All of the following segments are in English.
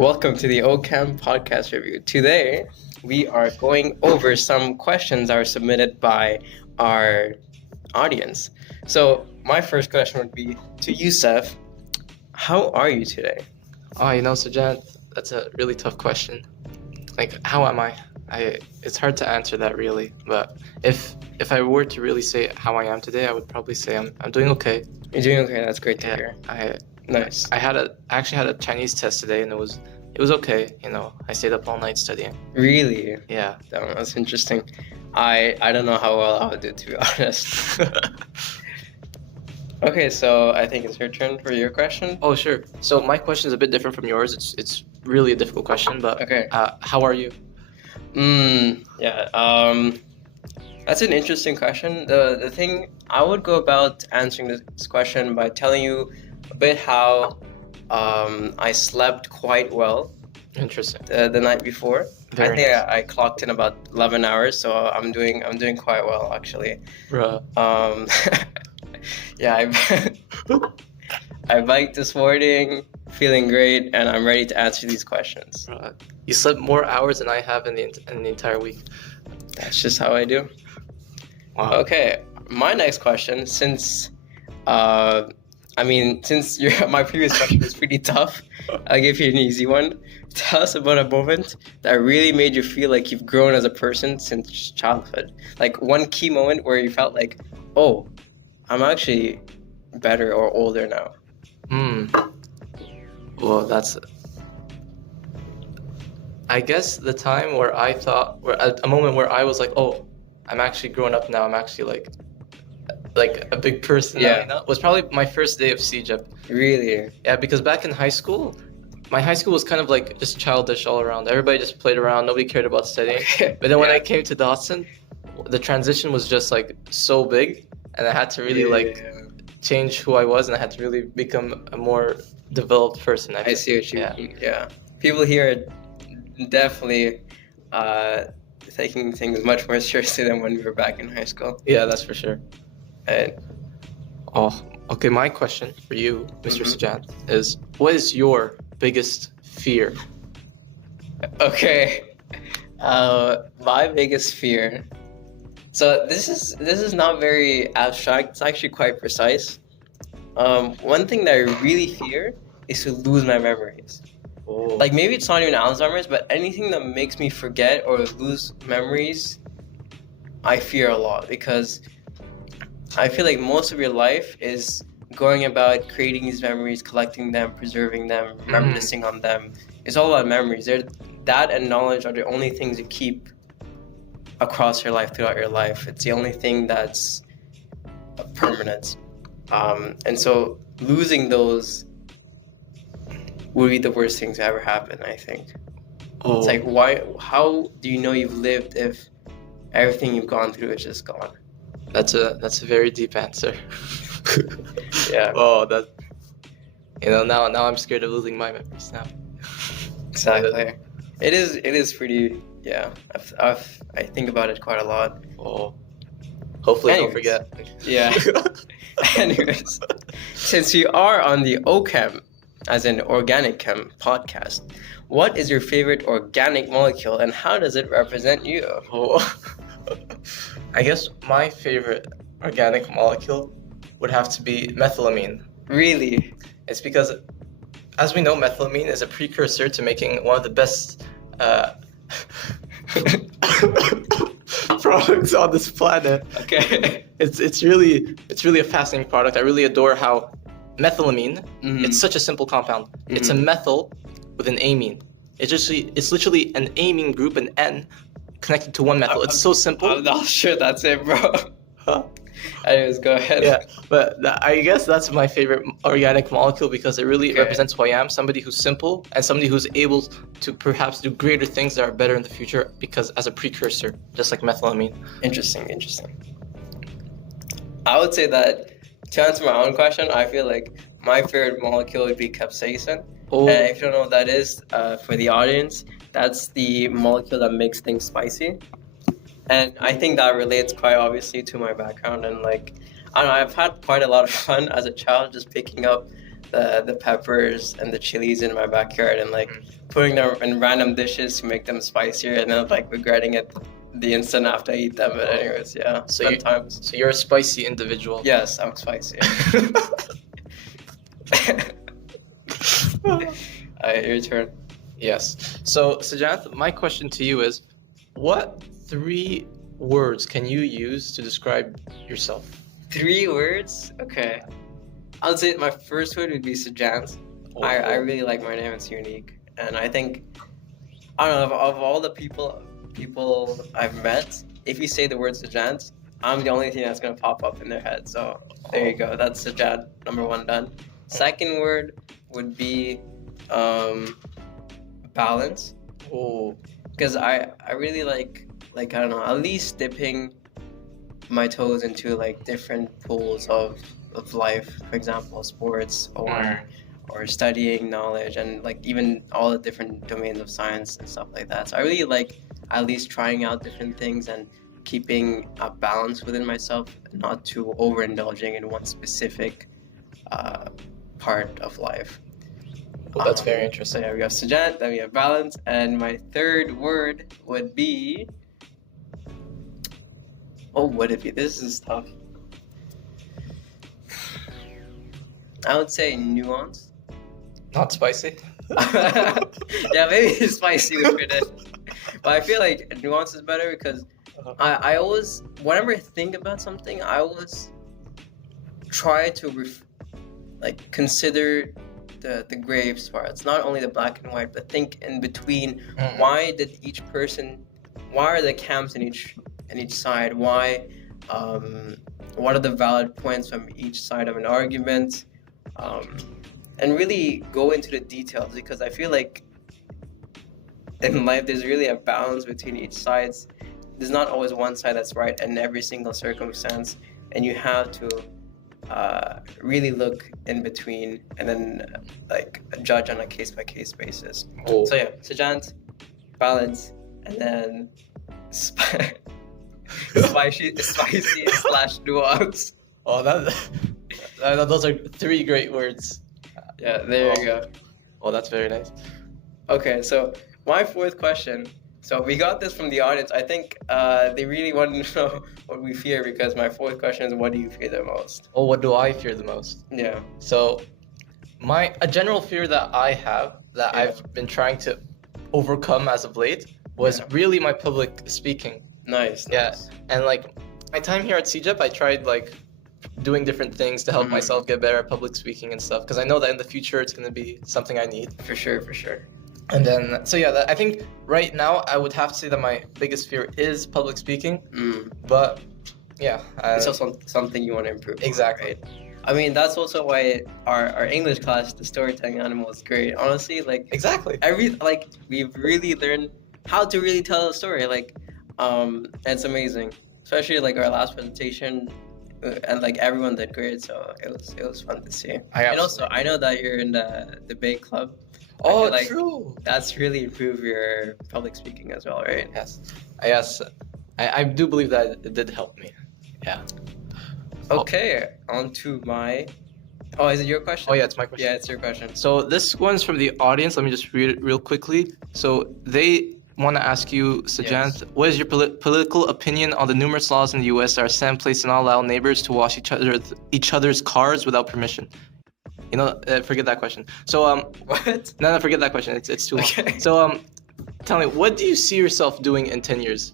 Welcome to the OCAM podcast review. Today, we are going over some questions that were submitted by our audience. So, my first question would be to Youssef. How are you today? Sajjad, that's a really tough question. Like, how am I? It's hard to answer that really, but if I were to really say how I am today, I would probably say I'm doing okay. You're doing okay. That's great to hear. Nice. I actually had a Chinese test today, and it was okay. I stayed up all night studying. Really? Yeah. That's interesting. I don't know how well I would do, to be honest. Okay, so I think it's your turn for your question. Oh, sure. So my question is a bit different from yours. It's really a difficult question, but Okay. How are you? That's an interesting question. The thing, I would go about answering this question by telling you a bit how I slept quite well. Interesting. The night before. Very I think nice. I clocked in about 11 hours, so I'm doing quite well actually. Bruh. Yeah, I biked this morning, feeling great, and I'm ready to answer these questions. You slept more hours than I have in the entire week. That's just how I do. Wow. Okay, my next question, since my previous question was pretty tough, I'll give you an easy one. Tell us about a moment that really made you feel like you've grown as a person since childhood. Like one key moment where you felt like, oh, I'm actually better or older now. Well, I guess the time where I thought, a moment where I was like, oh, I'm actually growing up now. I'm actually like a big person. Yeah. Now, was probably my first day of CEGEP. Really? Yeah, because back in high school, my high school was kind of like just childish all around. Everybody just played around. Nobody cared about studying. But then when I came to Dawson, the transition was just like so big, and I had to really change who I was, and I had to really become a more developed person. I see what you mean. Yeah. People here are definitely taking things much more seriously than when we were back in high school. Yeah, that's for sure. And Okay, my question for you, Mr. Sajjad, is what is your biggest fear? okay, my biggest fear. So this is not very abstract. It's actually quite precise. One thing that I really fear is to lose my memories. Oh. Like maybe it's not even Alzheimer's, but anything that makes me forget or lose memories, I fear a lot because I feel like most of your life is going about creating these memories, collecting them, preserving them, reminiscing on them. It's all about memories. That and knowledge are the only things you keep across your life, throughout your life. It's the only thing that's permanent. And so losing those would be the worst thing to ever happen, I think. Oh. It's like, how do you know you've lived if everything you've gone through is just gone? That's a very deep answer. Yeah. Oh, now I'm scared of losing my memories now. Exactly. It is pretty, yeah. I think about it quite a lot. Oh. Hopefully Anyways. don't forget. Yeah. Anyways, since we are on the OChem, as in Organic Chem podcast, what is your favorite organic molecule and how does it represent you? Oh. I guess my favorite organic molecule would have to be methylamine. Really? It's because, as we know, methylamine is a precursor to making one of the best products on this planet. Okay. It's really a fascinating product. I really adore how methylamine. It's such a simple compound. It's a methyl with an amine. It's literally an amine group, an N, connected to one methyl. It's so simple. I'm not sure that's it, bro. Anyways, go ahead. Yeah, but I guess that's my favorite organic molecule because it really represents who I am, somebody who's simple and somebody who's able to perhaps do greater things that are better in the future because as a precursor, just like methylamine. Interesting. I would say that to answer my own question, I feel like my favorite molecule would be capsaicin. Oh. And if you don't know what that is, for the audience, that's the molecule that makes things spicy. And I think that relates quite obviously to my background. And like, I don't know, I've had quite a lot of fun as a child just picking up the peppers and the chilies in my backyard and like putting them in random dishes to make them spicier and then like regretting it the instant after I eat them. But anyways, yeah. So Sometimes. So you're a spicy individual. Yes, I'm spicy. Alright, your turn. Yes. So, Sajanth, my question to you is, what 3 words can you use to describe yourself? 3 words? Okay. I would say my first word would be Sajant. I really like my name. It's unique. And I think, I don't know, of all the people I've met, if you say the word Sajant, I'm the only thing that's going to pop up in their head. So there you go. That's Sajant, number 1 done. Second word would be balance. Oh, Because I really like, I don't know, at least dipping my toes into like different pools of life, for example sports or studying knowledge and like even all the different domains of science and stuff like that. So I really like at least trying out different things and keeping a balance within myself, not too overindulging in one specific part of life. well, that's very So interesting. yeah, we have Sajant, then we have balance, and my third word would be. Oh, what would it be? This is tough. I would say nuance. Not spicy? Yeah, maybe spicy would fit in. But I feel like nuance is better because I always, whenever I think about something, I always try to consider the gray parts, not only the black and white, but think in between. Why did each person? Why are the camps in each side? Why? What are the valid points from each side of an argument? And really go into the details because I feel like in life there's really a balance between each sides. There's not always one side that's right in every single circumstance, and you have to really look in between and then like judge on a case by case basis. Oh. So yeah, Sajant, balance, and then spicy / nuance. Oh, those are 3 great words. Yeah, there you go. Oh, that's very nice. Okay, so my 4th question. So we got this from the audience. I think they really want to know what we fear because my 4th question is, what do you fear the most? Oh, what do I fear the most? Yeah. So, a general fear that I have that Yeah. I've been trying to overcome as of late was Yeah. really my public speaking. Nice. Yeah. And like my time here at CJEP, I tried like doing different things to help Mhm. myself get better at public speaking and stuff because I know that in the future it's going to be something I need. For sure, for sure. And then, so yeah, I think right now I would have to say that my biggest fear is public speaking. But yeah, It's also something you want to improve on, exactly. right? I mean, that's also why our English class, the storytelling animal, is great. Honestly, like Exactly. we've really learned how to really tell a story. Like, it's amazing. Especially like our last presentation, and like everyone did great. So it was fun to see. And also, I know that you're in the debate club. Oh, feel like true. That's really improved your public speaking as well, right? Yes. I do believe that it did help me. Yeah. Okay, on to my. Oh, is it your question? Oh yeah, it's my question. Yeah, it's your question. So this one's from the audience. Let me just read it real quickly. So they want to ask you, Sajant, what is your political opinion on the numerous laws in the U.S. that are set in place to not allow neighbors to wash each other's cars without permission? You know, forget that question. So What? no, forget that question. It's too long. Okay. So tell me, what do you see yourself doing in 10 years?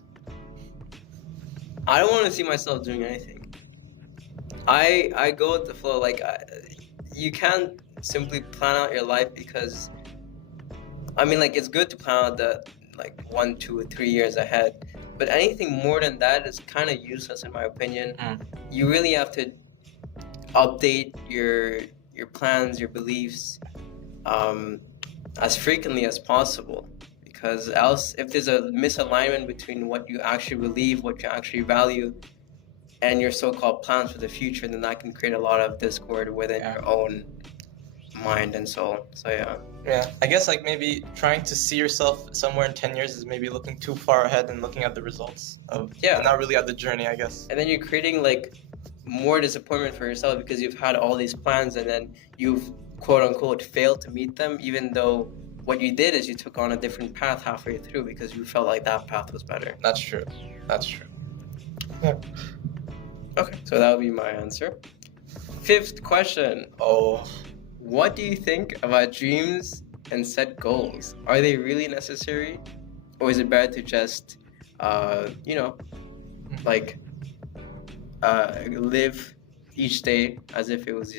I don't want to see myself doing anything. I go with the flow. Like, you can't simply plan out your life because, I mean, like, it's good to plan out the, like, 1, 2, 3 years ahead. But anything more than that is kind of useless, in my opinion. You really have to update your plans, your beliefs, as frequently as possible. Because else, if there's a misalignment between what you actually believe, what you actually value, and your so-called plans for the future, then that can create a lot of discord within your own mind and soul. So yeah. Yeah, I guess like maybe trying to see yourself somewhere in 10 years is maybe looking too far ahead and looking at the results of and not really at the journey, I guess. And then you're creating like more disappointment for yourself because you've had all these plans and then you've quote unquote fail to meet them, even though what you did is you took on a different path halfway through because you felt like that path was better. That's true. That's true. Okay, so that would be my answer. Fifth question. Oh, What do you think about dreams and set goals? Are they really necessary? Or is it better to just, like, live each day as if it was,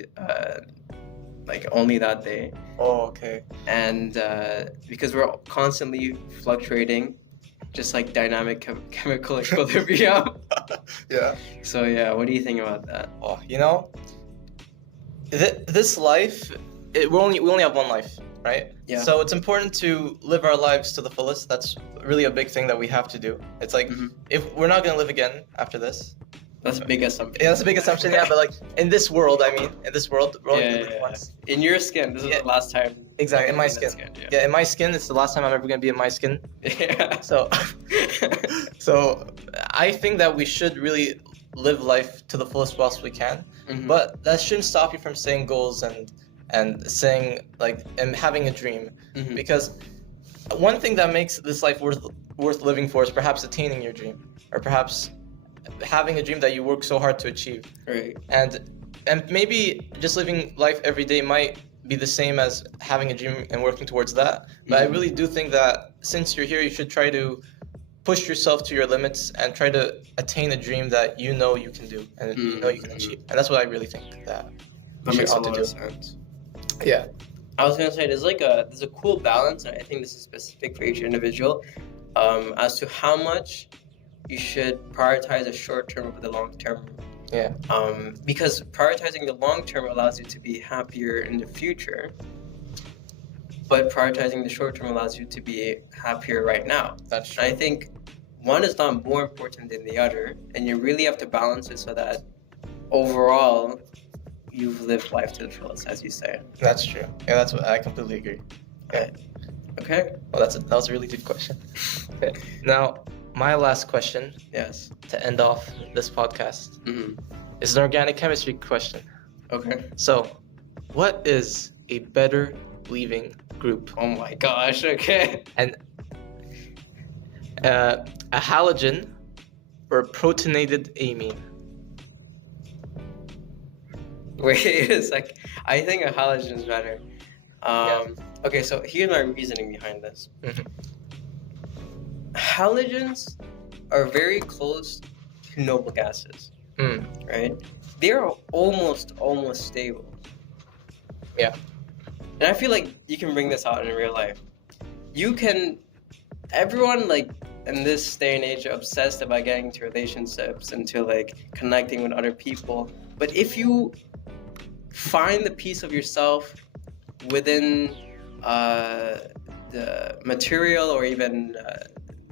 like, only that day? okay. And because we're constantly fluctuating, just like dynamic chemical equilibrium. Yeah. So, yeah, what do you think about that? Oh, this life, we only have one life, right? Yeah. So it's important to live our lives to the fullest. That's really a big thing that we have to do. It's like, Mhm. if we're not gonna live again after this. That's a big assumption. Yeah, that's a big assumption. Yeah, but like in this world, we're only gonna live once. In your skin, this is Yeah. the last time. Exactly, in my that skin. Yeah. Yeah, in my skin, it's the last time I'm ever gonna be in my skin. Yeah. So, so I think that we should really live life to the fullest whilst we can. Mhm. But that shouldn't stop you from setting goals and saying like and having a dream. Mhm. Because one thing that makes this life worth living for is perhaps attaining your dream, or perhaps having a dream that you work so hard to achieve. Right. And maybe just living life every day might be the same as having a dream and working towards that. But I Mhm. really do think that since you're here, you should try to push yourself to your limits and try to attain a dream that you know you can do and you know you can achieve. And that's what I really think that That we makes a ought to lot do. of sense. Yeah. I was gonna say there's a cool balance, and I think this is specific for each individual, as to how much you should prioritize the short term over the long term. Yeah. Because prioritizing the long term allows you to be happier in the future, but prioritizing the short term allows you to be happier right now. That's And I think one is not more important than the other, and you really have to balance it so that overall you've lived life to the fullest, as you say. That's true. Yeah, that's what I completely agree. Yeah. Okay? Well, that was a really good question. Okay. Now, my last question Yes. to end off this podcast Hmm. is an organic chemistry question. Okay. So, what is a better leaving group? Oh my gosh, okay. A halogen or a protonated amine? Wait a sec. I think a halogen is better. Yeah. Okay, so here's my reasoning behind this. Mhm. Halogens are very close to noble gases, Mm. right? They're almost stable. Yeah. And I feel like you can bring this out in real life. Everyone like in this day and age are obsessed about getting into relationships and to like connecting with other people. But if you find the piece of yourself within the material or even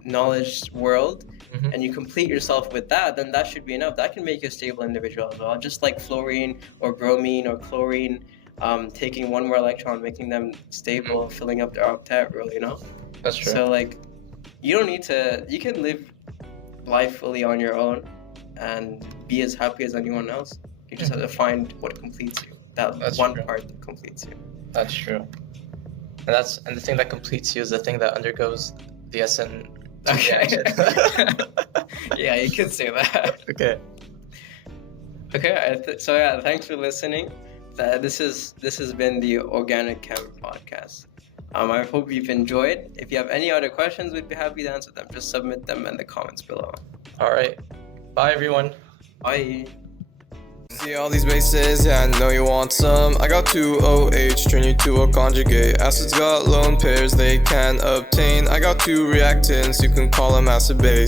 knowledge world, Mhm. and you complete yourself with that, then that should be enough. That can make you a stable individual as well. Just like fluorine or bromine or chlorine, taking one more electron, making them stable, filling up the octet rule, That's true. So like, you don't need to. You can live life fully on your own and be as happy as anyone else. You just have to find what completes you. That's one true. part that completes you. That's true. And the thing that completes you is the thing that undergoes the SN reaction. Yeah, you could say that. Okay. Okay, so yeah, thanks for listening. This has been the Organic Chem podcast. I hope you've enjoyed. If you have any other questions, we'd be happy to answer them. Just submit them in the comments below. All right. Bye, everyone. Bye. See all these bases, yeah, I know you want some. I got 2 OH, turn you to a conjugate. Acids got lone pairs they can obtain. I got 2 reactants, you can call them acid base.